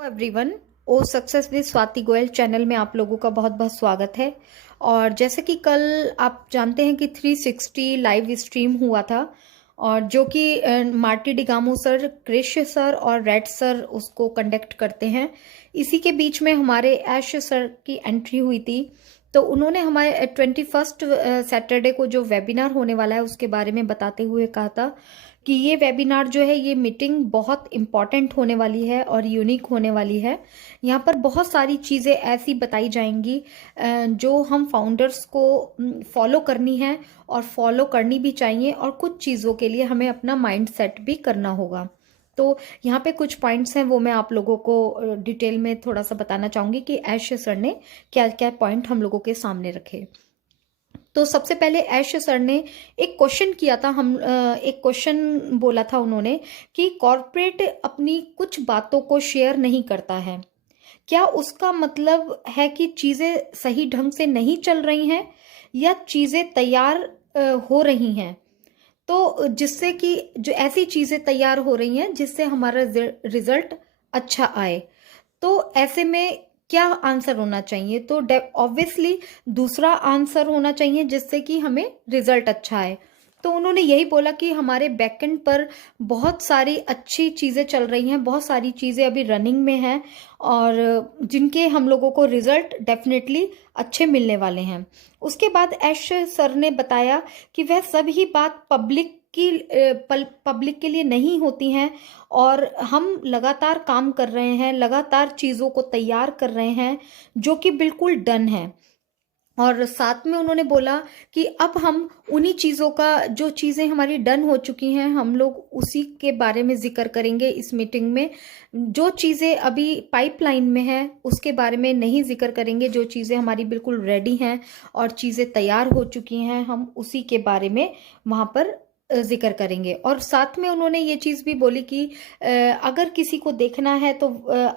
Everyone, ओ success with Swati Goyal channel में आप लोगों का बहुत बहुत स्वागत है। और जैसे कि कल आप जानते हैं कि 360 लाइव स्ट्रीम हुआ था और जो कि Marty DiGamo sir, Krrish sir और रेड सर उसको कंडक्ट करते हैं। इसी के बीच में हमारे ऐश सर की एंट्री हुई थी, तो उन्होंने हमारे 21 सैटरडे को जो वेबिनार होने वाला है उसके बारे में बताते हुए कहा था कि ये वेबिनार जो है, ये मीटिंग बहुत इम्पॉर्टेंट होने वाली है और यूनिक होने वाली है। यहाँ पर बहुत सारी चीज़ें ऐसी बताई जाएंगी जो हम फाउंडर्स को फॉलो करनी है और फॉलो करनी भी चाहिए, और कुछ चीज़ों के लिए हमें अपना माइंड सेट भी करना होगा। तो यहाँ पे कुछ पॉइंट्स हैं, वो मैं आप लोगों को डिटेल में थोड़ा सा बताना चाहूँगी कि ऐश सर ने क्या क्या पॉइंट हम लोगों के सामने रखे। तो सबसे पहले ऐश सर ने एक क्वेश्चन किया था, एक क्वेश्चन बोला था उन्होंने कि कॉरपोरेट अपनी कुछ बातों को शेयर नहीं करता है, क्या उसका मतलब है कि चीज़ें सही ढंग से नहीं चल रही हैं या चीज़ें तैयार हो रही हैं, तो जिससे कि जो ऐसी चीज़ें तैयार हो रही हैं जिससे हमारा रिजल्ट अच्छा आए। तो ऐसे में क्या आंसर होना चाहिए? तो ऑब्वियसली दूसरा आंसर होना चाहिए जिससे कि हमें रिजल्ट अच्छा आए। तो उन्होंने यही बोला कि हमारे बैकएंड पर बहुत सारी अच्छी चीज़ें चल रही हैं, बहुत सारी चीज़ें अभी रनिंग में हैं और जिनके हम लोगों को रिजल्ट डेफिनेटली अच्छे मिलने वाले हैं। उसके बाद ऐश सर ने बताया कि वह सभी बात पब्लिक के लिए नहीं होती हैं और हम लगातार काम कर रहे हैं, लगातार चीज़ों को तैयार कर रहे हैं जो कि बिल्कुल डन है। और साथ में उन्होंने बोला कि अब हम उन्हीं चीज़ों का, जो चीज़ें हमारी डन हो चुकी हैं, हम लोग उसी के बारे में जिक्र करेंगे इस मीटिंग में। जो चीज़ें अभी पाइपलाइन में है उसके बारे में नहीं जिक्र करेंगे, जो चीज़ें हमारी बिल्कुल रेडी हैं और चीज़ें तैयार हो चुकी हैं, हम उसी के बारे में वहाँ पर जिक्र करेंगे। और साथ में उन्होंने ये चीज़ भी बोली कि अगर किसी को देखना है तो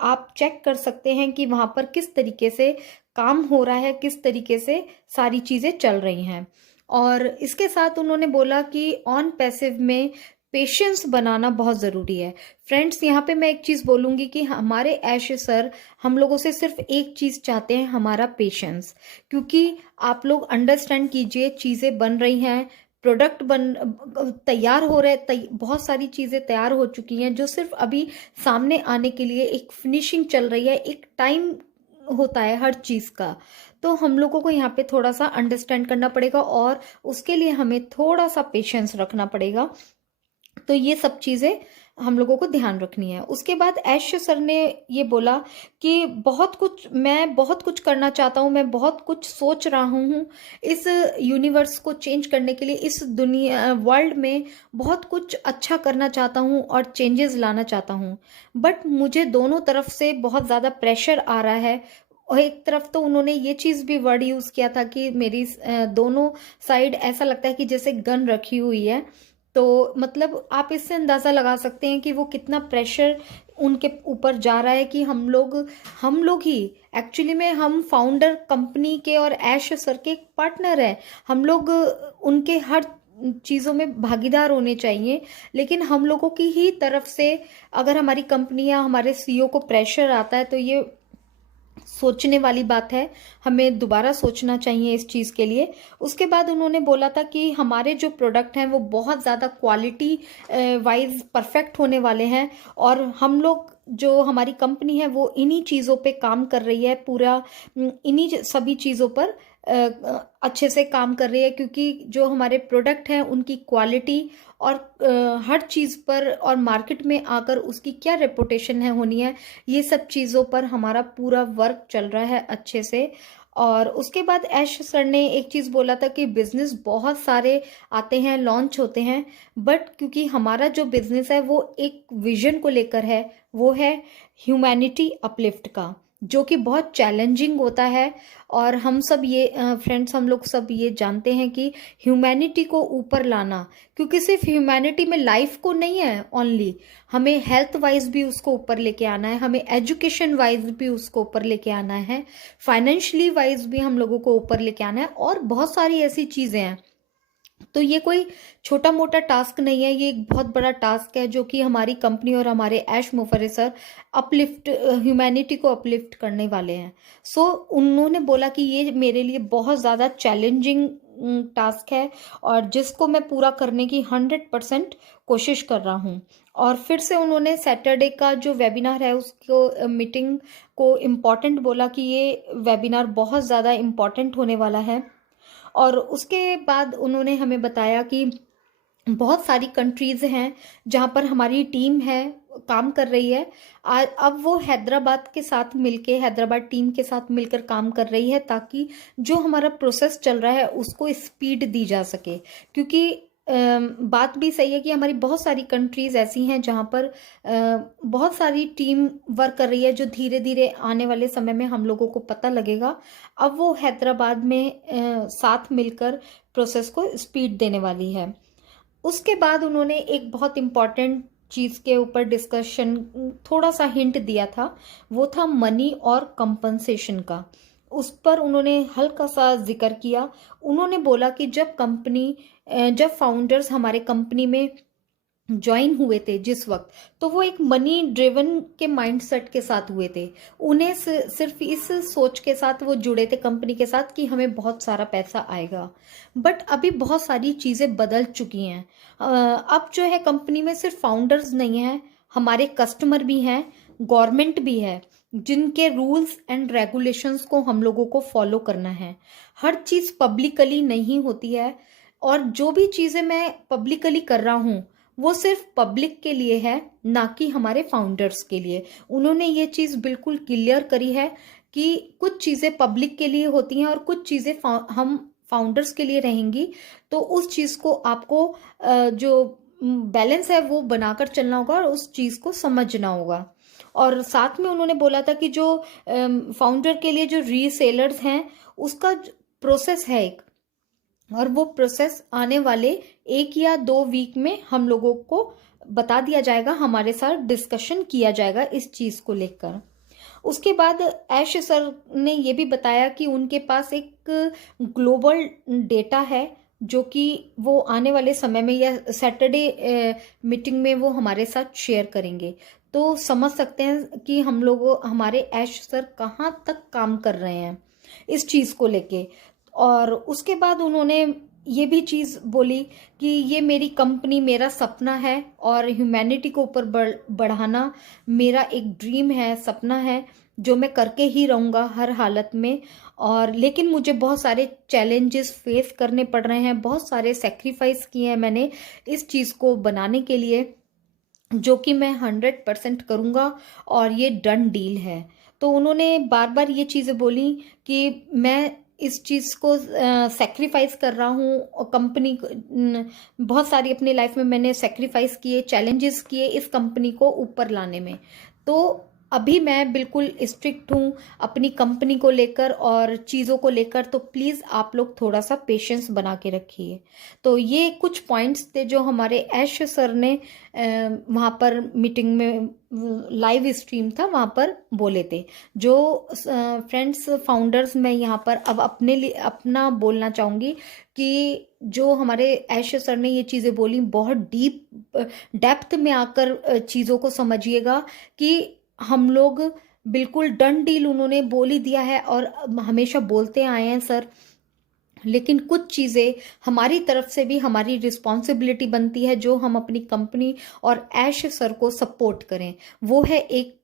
आप चेक कर सकते हैं कि वहाँ पर किस तरीके से काम हो रहा है, किस तरीके से सारी चीज़ें चल रही हैं। और इसके साथ उन्होंने बोला कि ऑन पैसिव में पेशेंस बनाना बहुत ज़रूरी है। फ्रेंड्स, यहाँ पे मैं एक चीज़ बोलूँगी कि हमारे ऐश सर हम लोगों से सिर्फ एक चीज़ चाहते हैं, हमारा पेशेंस। क्योंकि आप लोग अंडरस्टैंड कीजिए, चीज़ें बन रही हैं, प्रोडक्ट तैयार हो रहे, बहुत सारी चीज़ें तैयार हो चुकी हैं जो सिर्फ अभी सामने आने के लिए एक फिनिशिंग चल रही है। एक टाइम होता है हर चीज़ का, तो हम लोगों को यहाँ पे थोड़ा सा अंडरस्टैंड करना पड़ेगा और उसके लिए हमें थोड़ा सा पेशेंस रखना पड़ेगा। तो ये सब चीज़ें हम लोगों को ध्यान रखनी है। उसके बाद ऐश सर ने ये बोला कि मैं बहुत कुछ करना चाहता हूँ, मैं बहुत कुछ सोच रहा हूँ इस यूनिवर्स को चेंज करने के लिए, इस दुनिया वर्ल्ड में बहुत कुछ अच्छा करना चाहता हूँ और चेंजेस लाना चाहता हूँ, बट मुझे दोनों तरफ से बहुत ज़्यादा प्रेशर आ रहा है। और एक तरफ तो उन्होंने ये चीज़ भी वर्ड यूज़ किया था कि मेरी दोनों साइड ऐसा लगता है कि जैसे गन रखी हुई है। तो मतलब आप इससे अंदाज़ा लगा सकते हैं कि वो कितना प्रेशर उनके ऊपर जा रहा है कि हम लोग ही एक्चुअली में, हम फाउंडर कंपनी के और ऐश सर के पार्टनर हैं। हम लोग उनके हर चीज़ों में भागीदार होने चाहिए, लेकिन हम लोगों की ही तरफ से अगर हमारी कंपनी या हमारे सीईओ को प्रेशर आता है तो ये सोचने वाली बात है, हमें दोबारा सोचना चाहिए इस चीज़ के लिए। उसके बाद उन्होंने बोला था कि हमारे जो प्रोडक्ट हैं वो बहुत ज़्यादा क्वालिटी वाइज परफेक्ट होने वाले हैं और हम लोग, जो हमारी कंपनी है वो इन्हीं चीज़ों पे काम कर रही है, पूरा इन्हीं सभी चीज़ों पर अच्छे से काम कर रही है, क्योंकि जो हमारे प्रोडक्ट हैं उनकी क्वालिटी और हर चीज़ पर और मार्केट में आकर उसकी क्या रेपुटेशन है होनी है, ये सब चीज़ों पर हमारा पूरा वर्क चल रहा है अच्छे से। और उसके बाद ऐश सर ने एक चीज़ बोला था कि बिजनेस बहुत सारे आते हैं, लॉन्च होते हैं, बट क्योंकि हमारा जो बिजनेस है वो एक विजन को लेकर है, वो है ह्यूमैनिटी अपलिफ्ट का, जो कि बहुत चैलेंजिंग होता है। और हम सब ये फ्रेंड्स, हम लोग सब ये जानते हैं कि ह्यूमैनिटी को ऊपर लाना, क्योंकि सिर्फ ह्यूमैनिटी में लाइफ को नहीं है ओनली, हमें हेल्थ वाइज भी उसको ऊपर लेके आना है, हमें एजुकेशन वाइज भी उसको ऊपर लेके आना है, फाइनेंशियली वाइज भी हम लोगों को ऊपर लेके आना है, और बहुत सारी ऐसी चीज़ें हैं। तो ये कोई छोटा मोटा टास्क नहीं है, ये एक बहुत बड़ा टास्क है जो कि हमारी कंपनी और हमारे ऐश मुफर्रे सर अपलिफ्ट ह्यूमैनिटी को अपलिफ्ट करने वाले हैं। सो उन्होंने बोला कि ये मेरे लिए बहुत ज़्यादा चैलेंजिंग टास्क है और जिसको मैं पूरा करने की 100% कोशिश कर रहा हूँ। और फिर से उन्होंने सैटरडे का जो वेबिनार है उसको मीटिंग को इम्पॉर्टेंट बोला कि ये वेबिनार बहुत ज़्यादा इम्पॉर्टेंट होने वाला है। और उसके बाद उन्होंने हमें बताया कि बहुत सारी कंट्रीज़ हैं जहाँ पर हमारी टीम है, काम कर रही है। अब वो हैदराबाद के साथ मिलके, हैदराबाद टीम के साथ मिलकर काम कर रही है ताकि जो हमारा प्रोसेस चल रहा है उसको स्पीड दी जा सके। क्योंकि बात भी सही है कि हमारी बहुत सारी कंट्रीज़ ऐसी हैं जहाँ पर बहुत सारी टीम वर्क कर रही है, जो धीरे धीरे आने वाले समय में हम लोगों को पता लगेगा। अब वो हैदराबाद में साथ मिलकर प्रोसेस को स्पीड देने वाली है। उसके बाद उन्होंने एक बहुत इम्पॉर्टेंट चीज़ के ऊपर डिस्कशन, थोड़ा सा हिंट दिया था, वो था मनी और कंपनसेशन का। उस पर उन्होंने हल्का सा जिक्र किया। उन्होंने बोला कि जब फाउंडर्स हमारे कंपनी में ज्वाइन हुए थे जिस वक्त, तो वो एक मनी ड्रिवन के माइंडसेट के साथ हुए थे। उन्हें सिर्फ इस सोच के साथ वो जुड़े थे कंपनी के साथ कि हमें बहुत सारा पैसा आएगा। बट अभी बहुत सारी चीज़ें बदल चुकी हैं। अब जो है कंपनी में सिर्फ फाउंडर्स नहीं हैं, हमारे कस्टमर भी हैं, गवर्नमेंट भी है, जिनके रूल्स एंड रेगुलेशंस को हम लोगों को फॉलो करना है। हर चीज़ पब्लिकली नहीं होती है और जो भी चीज़ें मैं पब्लिकली कर रहा हूँ वो सिर्फ पब्लिक के लिए है, ना कि हमारे फाउंडर्स के लिए। उन्होंने ये चीज़ बिल्कुल क्लियर करी है कि कुछ चीज़ें पब्लिक के लिए होती हैं और कुछ चीज़ें हम फाउंडर्स के लिए रहेंगी। तो उस चीज़ को आपको जो बैलेंस है वो बनाकर चलना होगा और उस चीज़ को समझना होगा। और साथ में उन्होंने बोला था कि जो फाउंडर के लिए जो रीसेलर्स हैं उसका प्रोसेस है एक, और वो प्रोसेस आने वाले 1 या 2 वीक में हम लोगों को बता दिया जाएगा, हमारे साथ डिस्कशन किया जाएगा इस चीज़ को लेकर। उसके बाद ऐश सर ने ये भी बताया कि उनके पास एक ग्लोबल डेटा है जो कि वो आने वाले समय में या सैटरडे मीटिंग में वो हमारे साथ शेयर करेंगे। तो समझ सकते हैं कि हम लोग, हमारे ऐश सर कहाँ तक काम कर रहे हैं इस चीज़ को लेके। और उसके बाद उन्होंने ये भी चीज़ बोली कि ये मेरी कंपनी मेरा सपना है और ह्यूमैनिटी को ऊपर बढ़ाना मेरा एक ड्रीम है, सपना है, जो मैं करके ही रहूँगा हर हालत में। और लेकिन मुझे बहुत सारे चैलेंजेस फेस करने पड़ रहे हैं, बहुत सारे सेक्रीफाइस किए हैं मैंने इस चीज़ को बनाने के लिए, जो कि मैं 100% करूँगा और ये डन डील है। तो उन्होंने बार बार ये चीज़ें बोली कि मैं इस चीज़ को सेक्रीफाइस कर रहा हूँ और कंपनी बहुत सारी अपनी लाइफ में मैंने सेक्रीफाइस किए, चैलेंजेस किए इस कंपनी को ऊपर लाने में। तो अभी मैं बिल्कुल स्ट्रिक्ट हूँ अपनी कंपनी को लेकर और चीज़ों को लेकर। तो प्लीज़ आप लोग थोड़ा सा पेशेंस बना के रखिए। तो ये कुछ पॉइंट्स थे जो हमारे ऐश सर ने वहाँ पर मीटिंग में, लाइव स्ट्रीम था वहाँ पर बोले थे। जो फ्रेंड्स फाउंडर्स, मैं यहाँ पर अब अपने लिए अपना बोलना चाहूँगी कि जो हमारे ऐश सर ने ये चीज़ें बोली, बहुत डीप डेप्थ में आकर चीज़ों को समझिएगा कि हम लोग बिल्कुल डन डील उन्होंने बोल ही दिया है और हमेशा बोलते आए हैं सर। लेकिन कुछ चीज़ें हमारी तरफ से भी हमारी रिस्पॉन्सिबिलिटी बनती है जो हम अपनी कंपनी और ऐश सर को सपोर्ट करें, वो है एक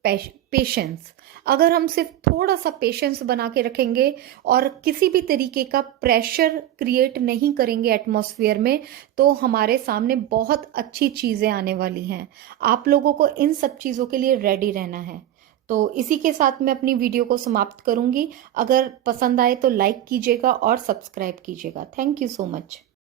पेशेंस। अगर हम सिर्फ थोड़ा सा पेशेंस बना के रखेंगे और किसी भी तरीके का प्रेशर क्रिएट नहीं करेंगे एटमॉस्फेयर में, तो हमारे सामने बहुत अच्छी चीज़ें आने वाली हैं। आप लोगों को इन सब चीज़ों के लिए रेडी रहना है। तो इसी के साथ मैं अपनी वीडियो को समाप्त करूंगी। अगर पसंद आए तो लाइक कीजिएगा और सब्सक्राइब कीजिएगा। Thank you so much.